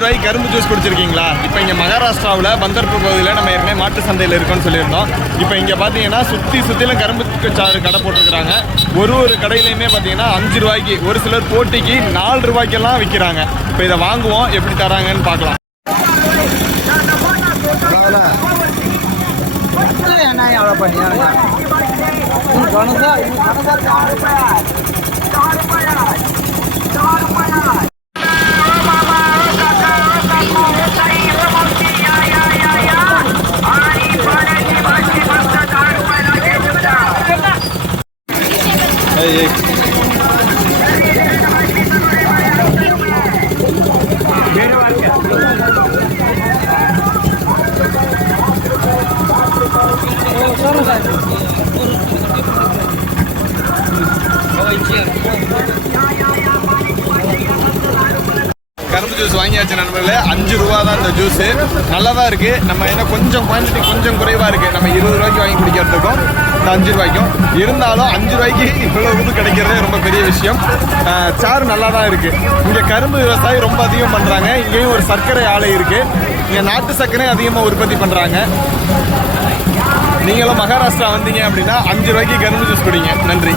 ரூபாய்க்கு கரும்பு ஜூஸ் குடிச்சிருக்கீங்களா? இப்போ இங்கே மகாராஷ்டிராவில் பந்தர்பூர் பகுதியில் நம்ம ஏற்கனவே மாட்டு சந்தையில் இருக்கோம்னு சொல்லியிருந்தோம். இப்போ இங்கே பார்த்தீங்கன்னா சுற்றிலும் கரும்பு சாறு கடை போட்டுருக்குறாங்க. ஒரு கடையிலையுமே பார்த்தீங்கன்னா 5 ரூபாய்க்கு, ஒரு சிலர் போட்டிக்கு 4 ரூபாய்க்கெல்லாம் விற்கிறாங்க. இப்போ இதை வாங்குவோம், எப்படி தராங்கன்னு பார்க்கலாம். கரும்பு ஜூஸ் வாங்கியாச்சு நண்பர்களே. 5 ரூபா தான் இந்த ஜூஸு. நல்லா தான் இருக்குது. நம்ம ஏன்னா கொஞ்சம் குவான்டிட்டி கொஞ்சம் குறைவாக இருக்குது. நம்ம 20 ரூபாய்க்கு வாங்கி குடிக்கிறதுக்கும் இந்த 5 ரூபாய்க்கும் இருந்தாலும் 5 ரூபாய்க்கு இவ்வளோ இது கிடைக்கிறதே ரொம்ப பெரிய விஷயம். சாறு நல்லா தான் இருக்குது. இங்கே கரும்பு விவசாயி ரொம்ப அதிகம் பண்ணுறாங்க. இங்கேயும் ஒரு சர்க்கரை ஆலை இருக்குது. இங்கே நாட்டு சர்க்கரை அதிகமாக உற்பத்தி பண்ணுறாங்க. நீங்களும் மகாராஷ்டிரா வந்தீங்க அப்படின்னா 5 ரூபாய்க்கு கரும்பு ஜூஸ் குடிங்க. நன்றி.